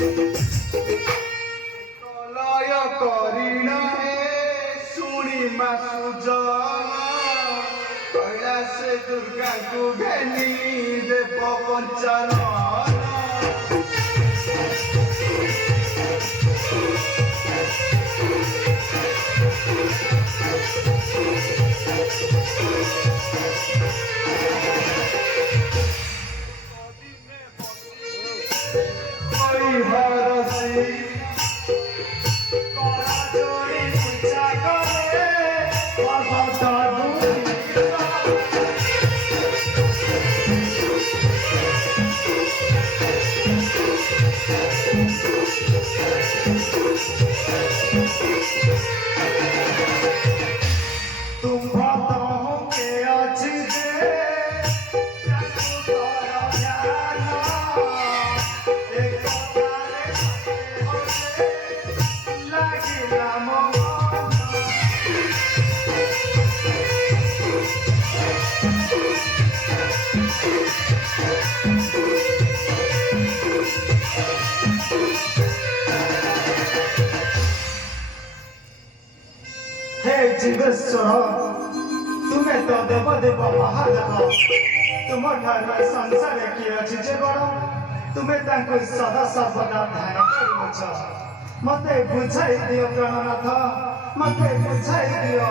କଲୟ କରିଣ ଶୁଣି ମାସୁଜନ କୈଳାସେ ଦୁର୍ଗାଙ୍କୁ ଘେନି ଦେବ ପଞ୍ଚାନନ जीवेश्वर तुम्हें तो देव देव महादेव तुम ठार संसार किए अच्छी जे बड़ तुम्हें सदा सर्वदा ध्यान करुछ मते बुझाई दियो प्राणनाथ मते बुझाई दियो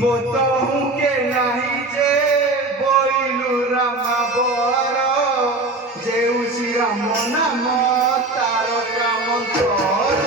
मो तो के नाही जे बोइलु रामा बर जेउ श्री राम नाम तार राम तोर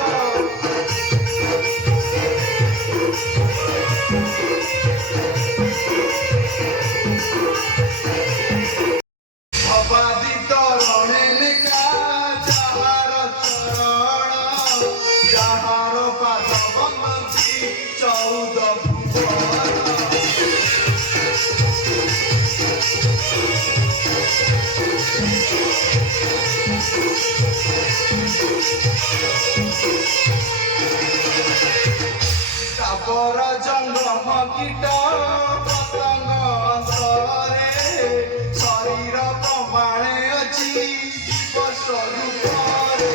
তাপর জঙ্গম কীট পতঙ্গ অন্তরে শরীর প্রমাণে অছি জীব স্বরূপরে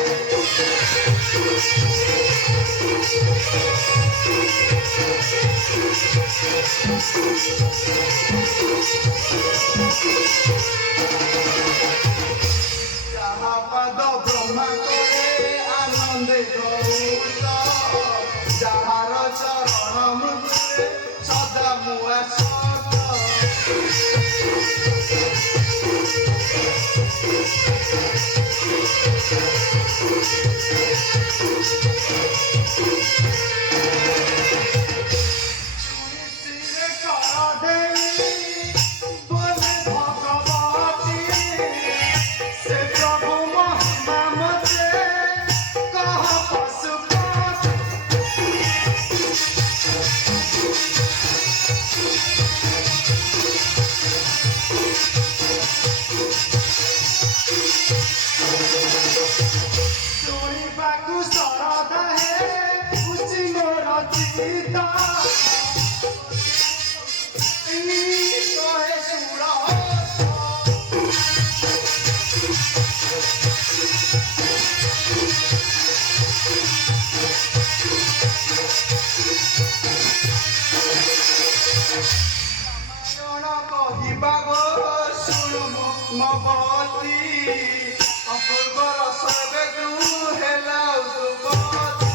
যাহা পদ ব্রহ্মা করে আনন্দে গৌত যাহার চরণ মুখে সদা মুয়া সত মবতী অপূর্ব রসবে তু হেলা উৎপত্তি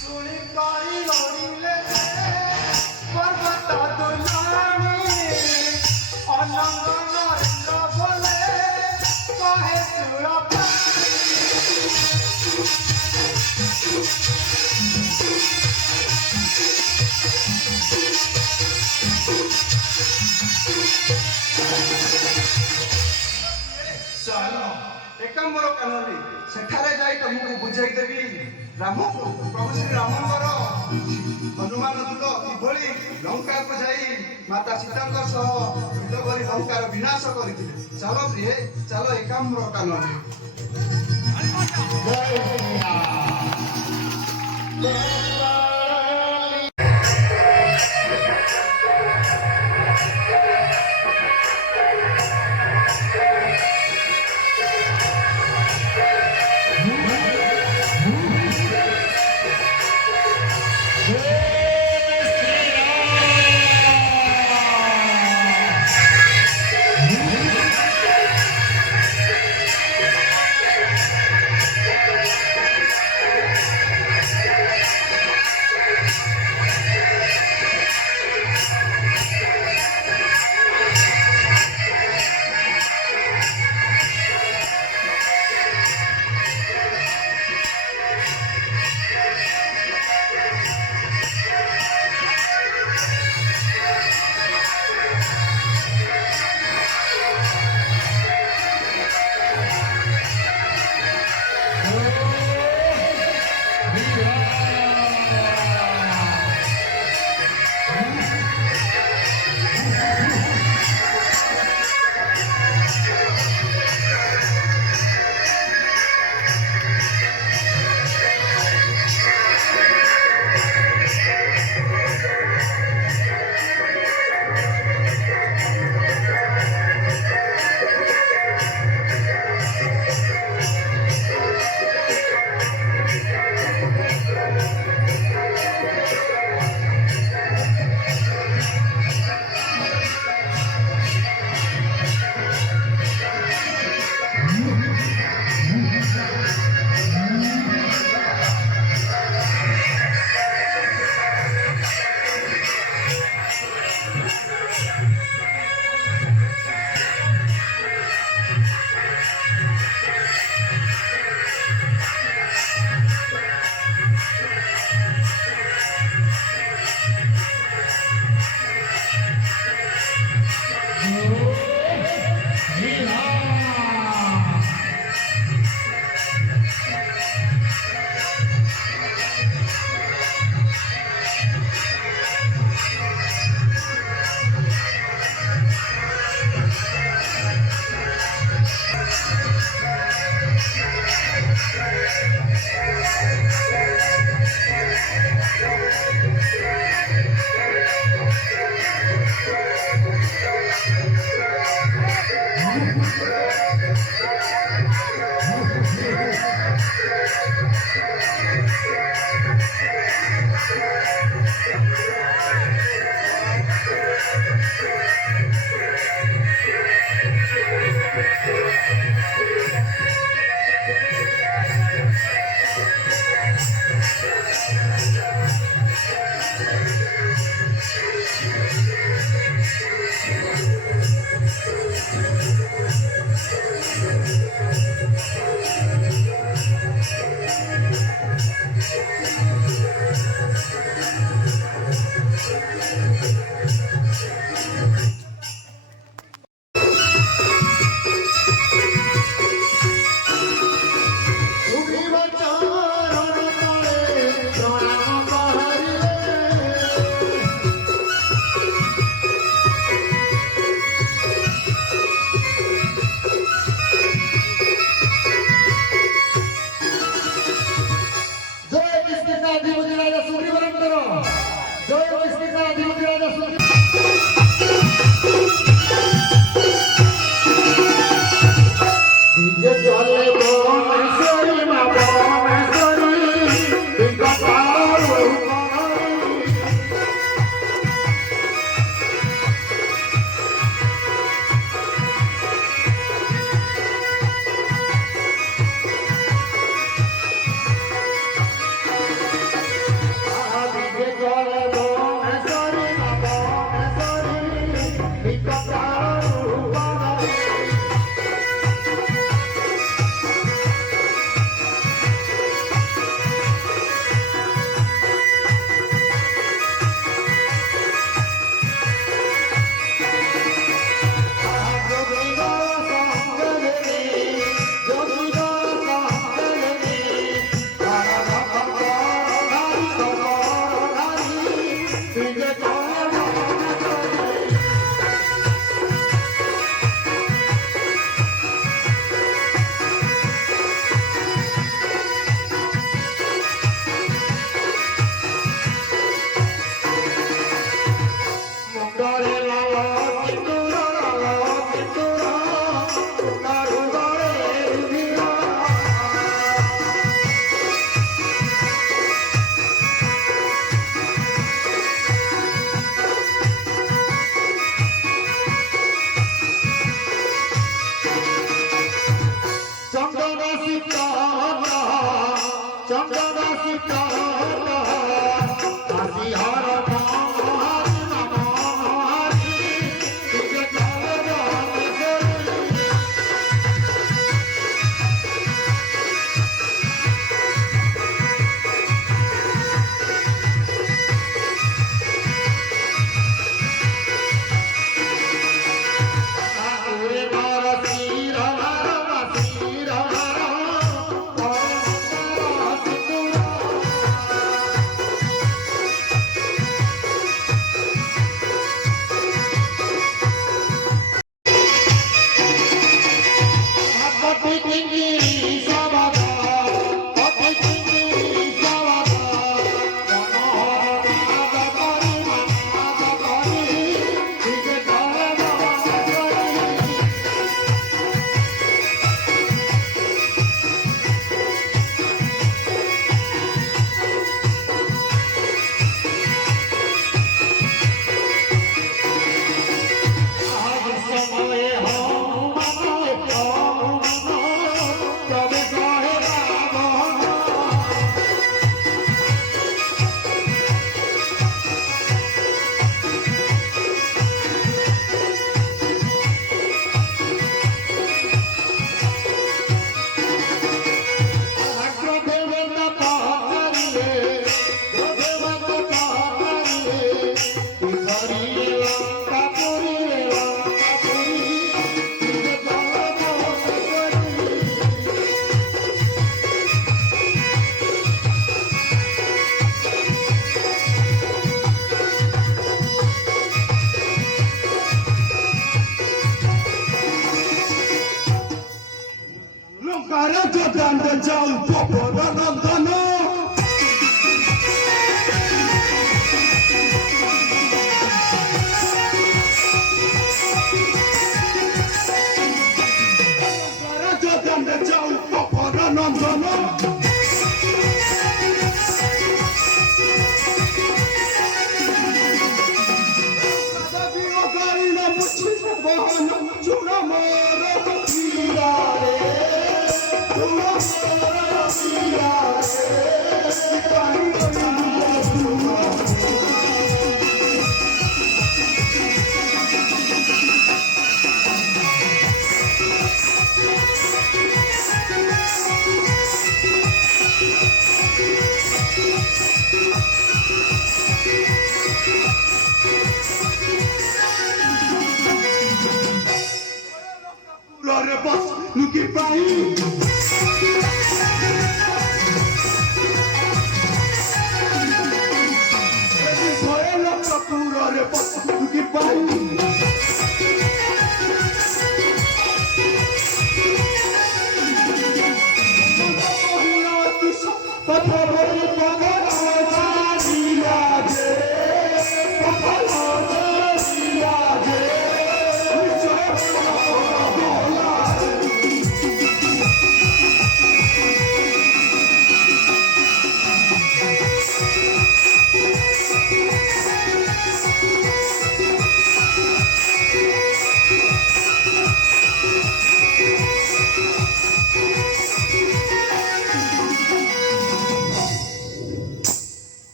শুনি করি লড়িলে পর্বত দুলানি অনঙ্গ নরেন্দ্র বলে কহে সুরপা एकाम्बर कानूनी सेठारे जाई तुमको बुझाई देवी राम प्रभु श्री रामंकर हनुमान दूत किभली लंका को जाई माता सीता सह युद्ध करी लंकार विनाश करथिले चलो प्रिय चलो एकाम्बर कानूनी जय श्री राम।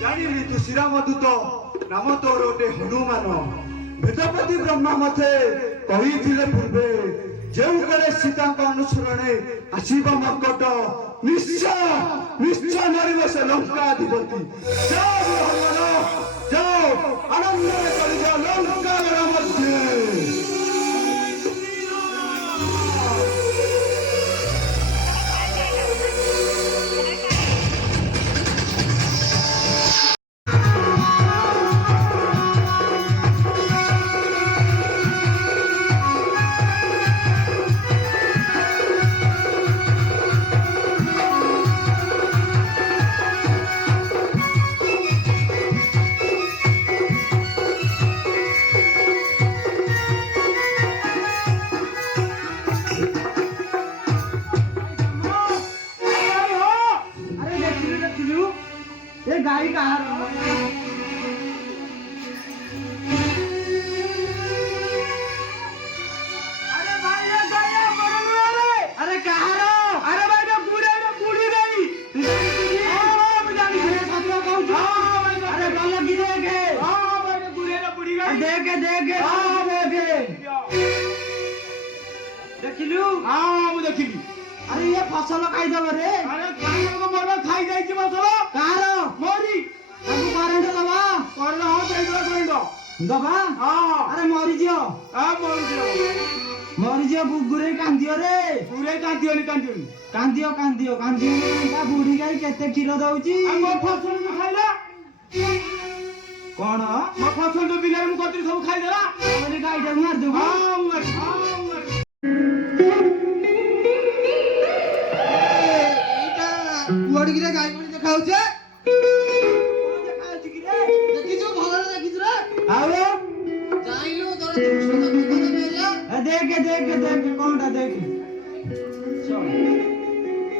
ଜାଣିଲି ତୁ ଶ୍ରୀରାମଦୂତ ନାମ ତୋର ଗୋଟେ ହନୁମାନ ବେଦପତି ବ୍ରହ୍ମା ମତେ କହିଥିଲେ ପୂର୍ବେ ଯେଉଁ ବେଳେ ସୀତାଙ୍କ ଅନୁସରଣେ ଆସିବ ମର୍କଟ ନିଶ୍ଚୟ ମରିବ ସେ ଲଙ୍କାଧିପତି। ଯାଅ ହନୁମାନ ଯାଅ ଆନନ୍ଦରେ କରିଯାଅ ଲଙ୍କା ମଧ୍ୟରେ। गाड़ी कहाँ अरे भाई ये गाड़ी अरे कहाँ अरे भाई बूढ़ी गई अरे गला की देखे देखे देखिलु देखिली अरे ये फसल खाईदब रे अरे खाई जाई फसल कार मोरी ताकू करंट दबा करला हो जाइबा करंट दबा हां अरे मरी जियो बुगुरे कांदियो रे बुरे कांदियो ता बुढ़ी गाई केते किलो दउची आ मो फसल में खाइला कोन मो फसल तो बिना मु कतरी सब खाई देला अरे गाई डे मार दे हां कुआडी गिरे गाई कोनी देखाउछे कोन देखाउछि गिरे देखिछु भलरे देखिछु रे आलो जाइलो तोर कृष्ण कोन मेला देख कोनटा देख चल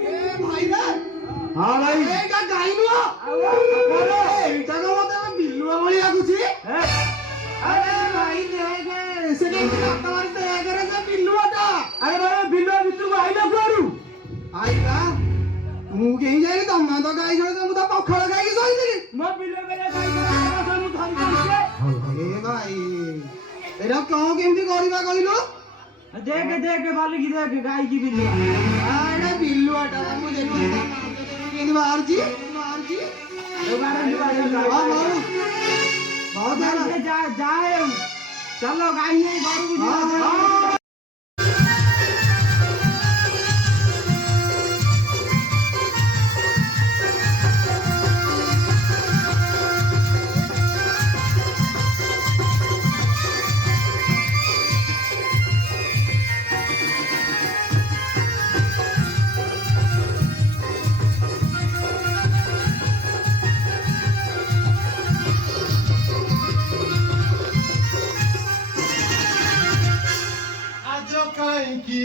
ए भाई रे हां भाई एटा गाई नु आलो एटा को मते बिल्लुआ भली आगुछि अरे भाई देख से देख काटा मारी देख रे से बिल्लुआटा अरे भाई बिल्लुआ भितरु आइला करू आइला मु केही जाइली तमा तो गाई छळे मु तो पखळ गाई की सोइली मो बिल्लो बेले गाई छळे मु धरि करछे ए भाई एरा कहो केमती करिबा कहिलो देख बाली की देख गाई की बिल्लु आडा बिल्लुआटा मु देखि केनी मारजी ए बारे बहुत जाए चलो गाई नहीं घर बुझा କାହିଁକି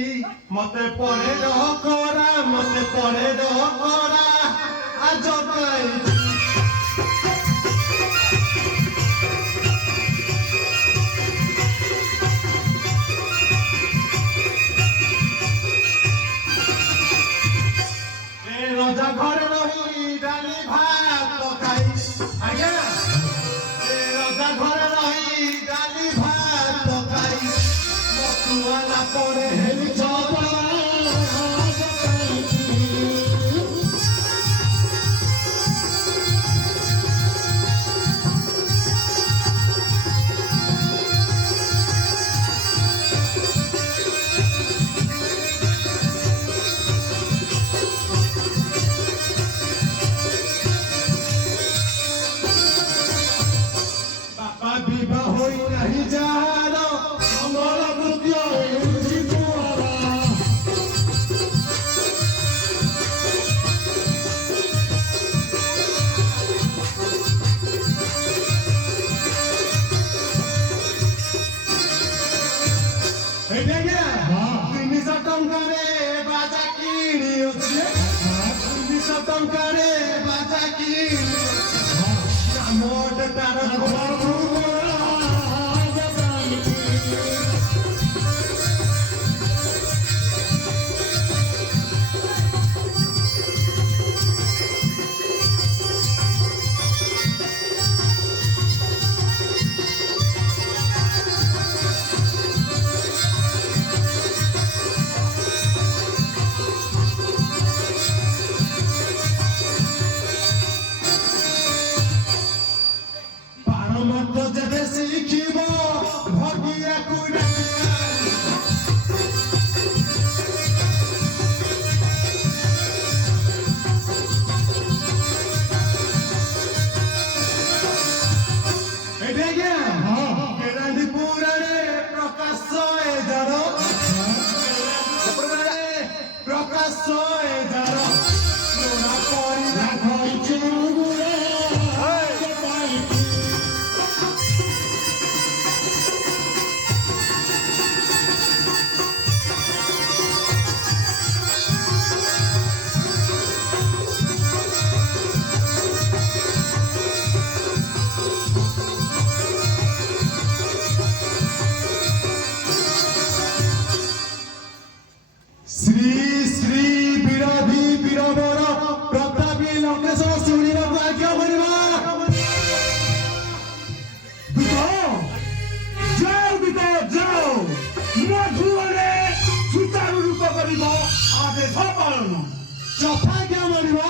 ମତେ ପରେ ଡକରା ମତେ ପରେ ଡକରା ଆଜ କାହିଁକି ରଜା ଘରେ ରହି ଡାଲି ଭାତ ଖାଇ ଆଜ୍ଞା ରଜା ଘରେ ରହି ଡାଲି ଭାତ ଖାଇ ମତୁଆଲା ପରେ ହେଲି ବିବାହ ହୋଇ ନାହିଁ ଯାହାର ଅମର ବୃଦ୍ଧ ହେଉଛି ମୋର ତିନିଶହ ଟଙ୍କାରେ ବାଜା କିଣି ଅଛି 300 ଟଙ୍କାରେ ବାଜା କିଣି ଅଛି ତାର ଖବର ମତ ଯେବେ ଶିଖିବ ଭଗିଆକୁ କେରାଣ୍ଡି ପୁରାଣେ ପ୍ରକାଶ ଏଜାର ପ୍ରକାଶ ଏଜାର ଶ୍ରୀ ଶ୍ରୀ ବିରଧି ବୀରବର ପ୍ରତାପୀ ଲଙ୍କେଶ୍ୱର ଶୁଣିବାକୁ ଆଜ୍ଞା କରିବା ଯାଅ ମଧୁରେ ସୁଚାରୁ ରୂପ କରିବ ଆଦେଶ ପାଳନ ଯଥାଜ୍ଞା ମାନିବା